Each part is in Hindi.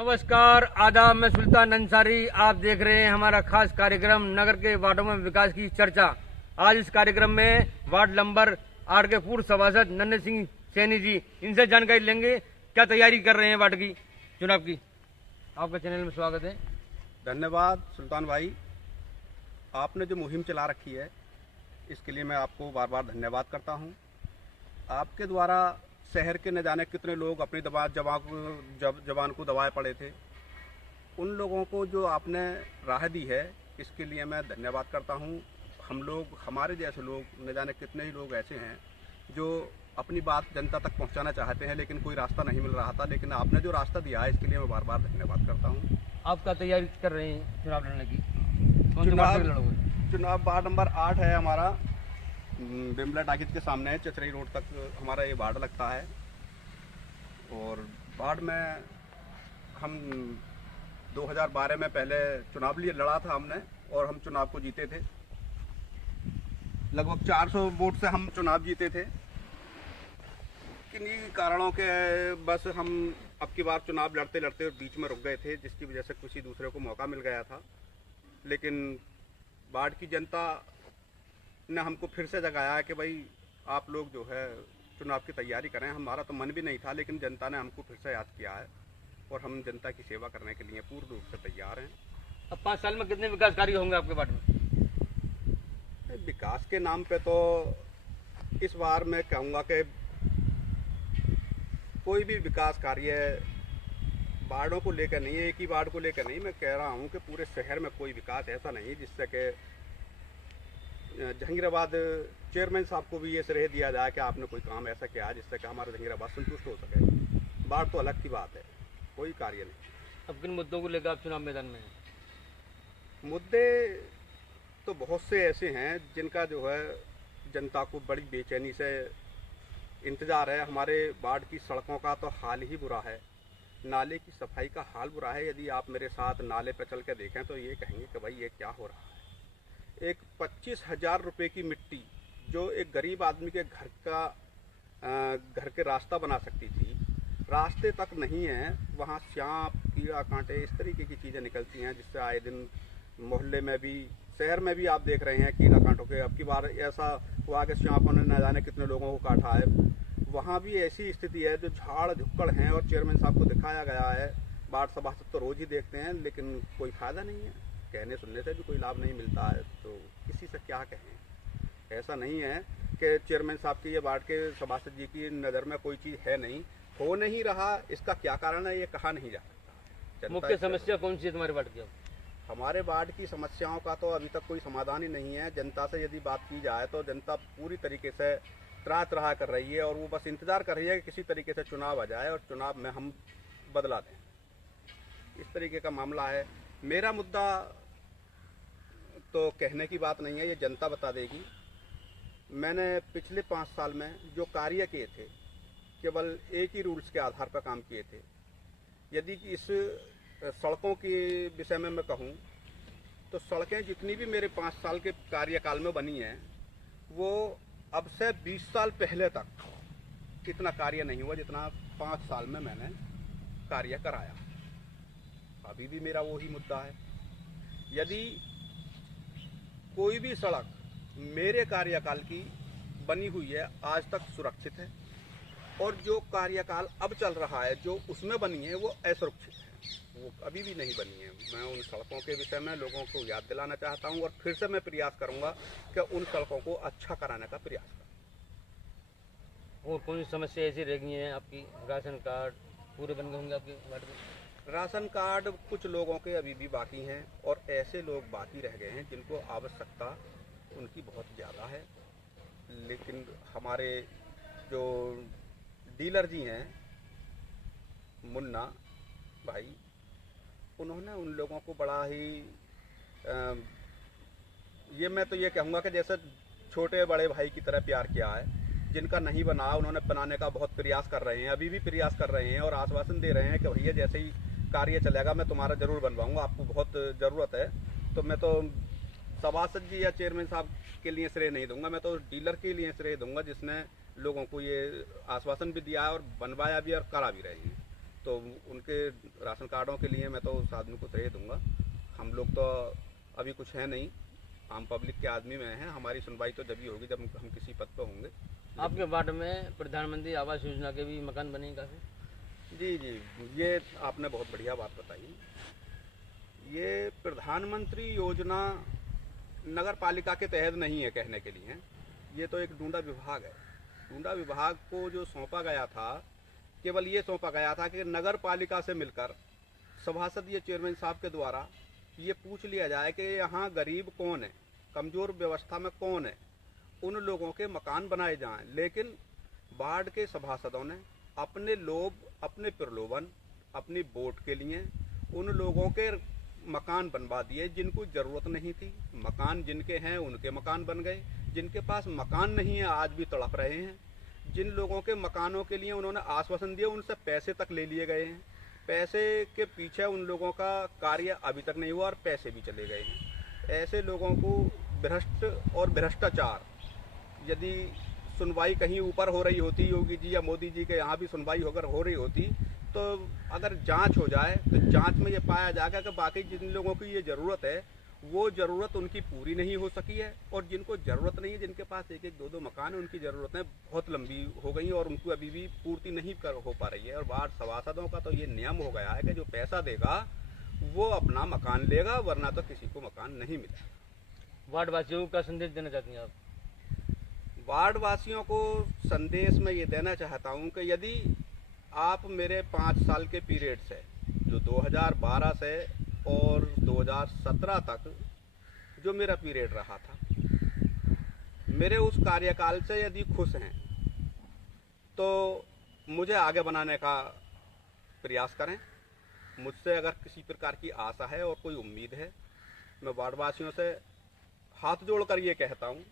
नमस्कार, आदाब। मैं सुल्तान अंसारी। आप देख रहे हैं हमारा खास कार्यक्रम नगर के वार्डों में विकास की चर्चा। आज इस कार्यक्रम में वार्ड नंबर 8 के पूर्व सभासद नन्हे सिंह सैनी जी, इनसे जानकारी लेंगे क्या तैयारी कर रहे हैं वार्ड की चुनाव की। आपका चैनल में स्वागत है। धन्यवाद सुल्तान भाई, आपने जो मुहिम चला रखी है इसके लिए मैं आपको बार बार धन्यवाद करता हूं। आपके द्वारा शहर के न जाने कितने लोग अपनी जबान को दबाए पड़े थे, उन लोगों को जो आपने राह दी है इसके लिए मैं धन्यवाद करता हूं। हम लोग, हमारे जैसे लोग, न जाने कितने ही लोग ऐसे हैं जो अपनी बात जनता तक पहुंचाना चाहते हैं लेकिन कोई रास्ता नहीं मिल रहा था, लेकिन आपने जो रास्ता दिया है इसके लिए मैं बार बार धन्यवाद करता हूँ। आप क्या तैयारी कर रहे हैं चुनाव लड़ने की? कौन से वार्ड से लड़ोगे? चुनाव वार्ड नंबर 8 है हमारा, बिमला टाकिज के सामने है, चचरई रोड तक हमारा ये वार्ड लगता है। और वार्ड में हम 2012 में पहले चुनाव लिए लड़ा था हमने, और हम चुनाव को जीते थे। लगभग 400 वोट से हम चुनाव जीते थे। किन्हीं कारणों के बस हम अब की बार चुनाव लड़ते लड़ते बीच में रुक गए थे, जिसकी वजह से किसी दूसरे को मौका मिल गया था। लेकिन वार्ड की जनता ने हमको फिर से जगाया है कि भाई आप लोग जो है चुनाव की तैयारी करें। हमारा तो मन भी नहीं था, लेकिन जनता ने हमको फिर से याद किया है और हम जनता की सेवा करने के लिए पूर्ण रूप से तैयार हैं। अब 5 साल में कितने विकास कार्य होंगे आपके वार्ड में? विकास के नाम पे तो इस बार मैं कहूँगा कि कोई भी विकास कार्य वार्डों को लेकर नहीं है, एक ही वार्ड को लेकर नहीं, मैं कह रहा हूँ कि पूरे शहर में कोई विकास ऐसा नहीं जिससे कि जहांगीराबाद चेयरमैन साहब को भी ये श्रेय दिया जाए कि आपने कोई काम ऐसा किया जिससे कि हमारा जहांगीराबाद संतुष्ट हो सके। वार्ड तो अलग की बात है, कोई कार्य नहीं। अब किन मुद्दों को लेकर आप चुनाव मैदान में हैं? मुद्दे तो बहुत से ऐसे हैं जिनका जो है जनता को बड़ी बेचैनी से इंतज़ार है। हमारे वार्ड की सड़कों का तो हाल ही बुरा है, नाले की सफाई का हाल बुरा है। यदि आप मेरे साथ नाले पर चल के देखें तो ये कहेंगे कि भाई ये क्या हो रहा है। एक 25,000 रुपये की मिट्टी जो एक गरीब आदमी के घर के रास्ता बना सकती थी, रास्ते तक नहीं है। वहाँ सांप, कीड़ा, कांटे, इस तरीके की चीज़ें निकलती हैं जिससे आए दिन मोहल्ले में भी, शहर में भी आप देख रहे हैं कीड़ा कांटों के। अब की बार ऐसा हुआ कि सांपों ने न जाने कितने लोगों को काटा है। वहाँ भी ऐसी स्थिति है, जो झाड़ झुक्कड़ हैं, और चेयरमैन साहब को दिखाया गया है। वार्ड सभासद तो रोज़ ही देखते हैं लेकिन कोई फ़ायदा नहीं है, कहने सुनने से भी कोई लाभ नहीं मिलता है, तो किसी से क्या कहें। ऐसा नहीं है कि चेयरमैन साहब की, ये वार्ड के सभासद जी की नज़र में कोई चीज़ है नहीं, हो नहीं रहा। इसका क्या कारण है ये कहा नहीं जा सकता। मुख्य समस्या कौन सी है तुम्हारे वार्ड की? हमारे वार्ड की समस्याओं का तो अभी तक कोई समाधान ही नहीं है। जनता से यदि बात की जाए तो जनता पूरी तरीके से त्राह कर रही है, और वो बस इंतज़ार कर रही है कि किसी तरीके से चुनाव आ जाए और चुनाव में हम बदला दें। इस तरीके का मामला है। मेरा मुद्दा तो कहने की बात नहीं है, ये जनता बता देगी। मैंने पिछले 5 साल में जो कार्य किए थे, केवल एक ही रूल्स के आधार पर काम किए थे। यदि इस सड़कों के विषय में मैं कहूँ तो सड़कें जितनी भी मेरे 5 साल के कार्यकाल में बनी हैं, वो अब से 20 साल पहले तक इतना कार्य नहीं हुआ जितना 5 साल में मैंने कार्य कराया। अभी भी मेरा वही मुद्दा है। यदि कोई भी सड़क मेरे कार्यकाल की बनी हुई है, आज तक सुरक्षित है, और जो कार्यकाल अब चल रहा है जो उसमें बनी है वो असुरक्षित है, वो अभी भी नहीं बनी है। मैं उन सड़कों के विषय में लोगों को याद दिलाना चाहता हूं, और फिर से मैं प्रयास करूंगा कि उन सड़कों को अच्छा कराने का प्रयास करूं। और कौन सी समस्या ऐसी रह गई है आपकी? राशन कार्ड पूरे बन गए होंगे आपके वार्ड में? राशन कार्ड कुछ लोगों के अभी भी बाकी हैं, और ऐसे लोग बाकी रह गए हैं जिनको आवश्यकता उनकी बहुत ज़्यादा है। लेकिन हमारे जो डीलर जी हैं, मुन्ना भाई, उन्होंने उन लोगों को बड़ा ही ये मैं तो ये कहूँगा कि जैसे छोटे बड़े भाई की तरह प्यार किया है। जिनका नहीं बना उन्होंने बनाने का बहुत प्रयास कर रहे हैं, अभी भी प्रयास कर रहे हैं, और आश्वासन दे रहे हैं कि भैया जैसे ही कार्य चलेगा मैं तुम्हारा ज़रूर बनवाऊँगा, आपको बहुत ज़रूरत है। तो मैं तो सभासद जी या चेयरमैन साहब के लिए श्रेय नहीं दूंगा, मैं तो डीलर के लिए श्रेय दूंगा जिसने लोगों को ये आश्वासन भी दिया है और बनवाया भी और करा भी रहे हैं। तो उनके राशन कार्डों के लिए मैं तो उस आदमी को श्रेय दूंगा। हम लोग तो अभी कुछ है नहीं, आम पब्लिक के आदमी में हैं। हमारी सुनवाई तो जब ही होगी जब हम किसी पद पर होंगे। आपके वार्ड में प्रधानमंत्री आवास योजना के भी मकान बने काफ़ी? जी जी, ये आपने बहुत बढ़िया बात बताई। ये प्रधानमंत्री योजना नगर पालिका के तहत नहीं है कहने के लिए, ये तो एक डूंडा विभाग है। डूंडा विभाग को जो सौंपा गया था, केवल ये सौंपा गया था कि नगर पालिका से मिलकर सभासद या चेयरमैन साहब के द्वारा ये पूछ लिया जाए कि यहाँ गरीब कौन है, कमज़ोर व्यवस्था में कौन है, उन लोगों के मकान बनाए जाएं। लेकिन वार्ड के सभासदों ने अपने लोभ, अपने प्रलोभन, अपनी वोट के लिए उन लोगों के मकान बनवा दिए जिनको ज़रूरत नहीं थी। मकान जिनके हैं उनके मकान बन गए, जिनके पास मकान नहीं है आज भी तड़प रहे हैं। जिन लोगों के मकानों के लिए उन्होंने आश्वासन दिया उनसे पैसे तक ले लिए गए हैं। पैसे के पीछे उन लोगों का कार्य अभी तक नहीं हुआ और पैसे भी चले गए हैं। ऐसे लोगों को भ्रष्ट और भ्रष्टाचार, यदि सुनवाई कहीं ऊपर हो रही होती, योगी जी या मोदी जी के यहाँ भी सुनवाई होकर हो रही होती, तो अगर जांच हो जाए तो जांच में ये पाया जाएगा कि बाकी जिन लोगों की ये ज़रूरत है वो ज़रूरत उनकी पूरी नहीं हो सकी है, और जिनको ज़रूरत नहीं है, जिनके पास एक एक दो दो मकान है, उनकी ज़रूरतें बहुत लंबी हो गई और उनको अभी भी पूर्ति नहीं हो पा रही है। और वार्ड सभासदों का तो ये नियम हो गया है कि जो पैसा देगा वो अपना मकान लेगा, वरना तो किसी को मकान नहीं मिलेगा। वार्ड वासियों का संदेश देना चाहती हैं आप? वार्ड वासियों को संदेश में ये देना चाहता हूँ कि यदि आप मेरे 5 साल के पीरियड से, जो 2012 से और 2017 तक जो मेरा पीरियड रहा था, मेरे उस कार्यकाल से यदि खुश हैं तो मुझे आगे बनाने का प्रयास करें। मुझसे अगर किसी प्रकार की आशा है और कोई उम्मीद है, मैं वार्डवासियों से हाथ जोड़कर ये कहता हूँ,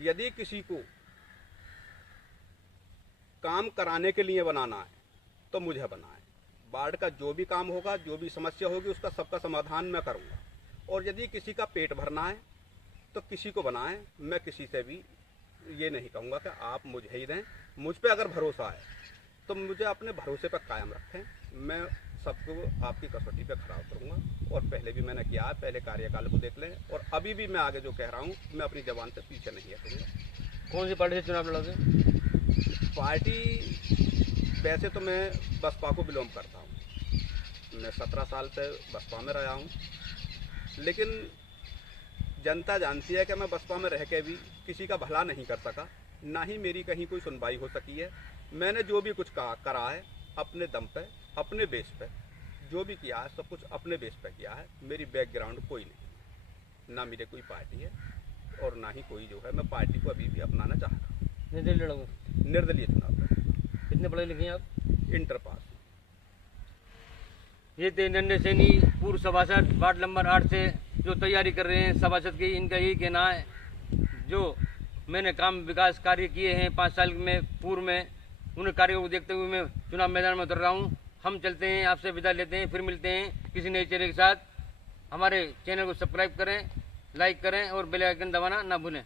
यदि किसी को काम कराने के लिए बनाना है तो मुझे बनाएं। वार्ड का जो भी काम होगा, जो भी समस्या होगी, उसका सबका समाधान मैं करूँगा। और यदि किसी का पेट भरना है तो किसी को बनाएं। मैं किसी से भी ये नहीं कहूँगा कि आप मुझे ही दें। मुझ पे अगर भरोसा है तो मुझे अपने भरोसे पर कायम रखें। मैं सबको आपकी कसौटी पे खड़ा करूँगा, और पहले भी मैंने किया है। पहले कार्यकाल को देख लें, और अभी भी मैं आगे जो कह रहा हूँ मैं अपनी जबान से पीछे नहीं हटूँगा। कौन सी पार्टी से चुनाव लड़ोगे? पार्टी, वैसे तो मैं बसपा को बिलोंग करता हूँ। मैं 17 साल से बसपा में रहा हूँ, लेकिन जनता जानती है कि मैं बसपा में रह के भी किसी का भला नहीं कर सका, ना ही मेरी कहीं कोई सुनवाई हो सकी है। मैंने जो भी कुछ करा है अपने दम पे, अपने बेस पे, जो भी किया है सब कुछ अपने बेस पे किया है। मेरी बैकग्राउंड कोई नहीं, ना मेरे कोई पार्टी है और ना ही कोई जो है मैं पार्टी को अभी भी अपनाना चाहता हूँ। निर्दलीय लड़ोगे? निर्दलीय चुनाव लड़ूंगा। कितने पढ़े लिखे हैं आप? Inter pass. ये थे नन्हे सैनी, पूर्व सभासद वार्ड नंबर 8 से, जो तैयारी कर रहे हैं सभासद की। इनका यही कहना है, जो मैंने काम विकास कार्य किए हैं 5 साल में पूर्व में, उन कार्यों को देखते हुए मैं चुनाव मैदान में उतर रहा हूँ। हम चलते हैं, आपसे विदा लेते हैं, फिर मिलते हैं किसी नए चेहरे के साथ। हमारे चैनल को सब्सक्राइब करें, लाइक करें और बेल आइकन दबाना ना भूलें।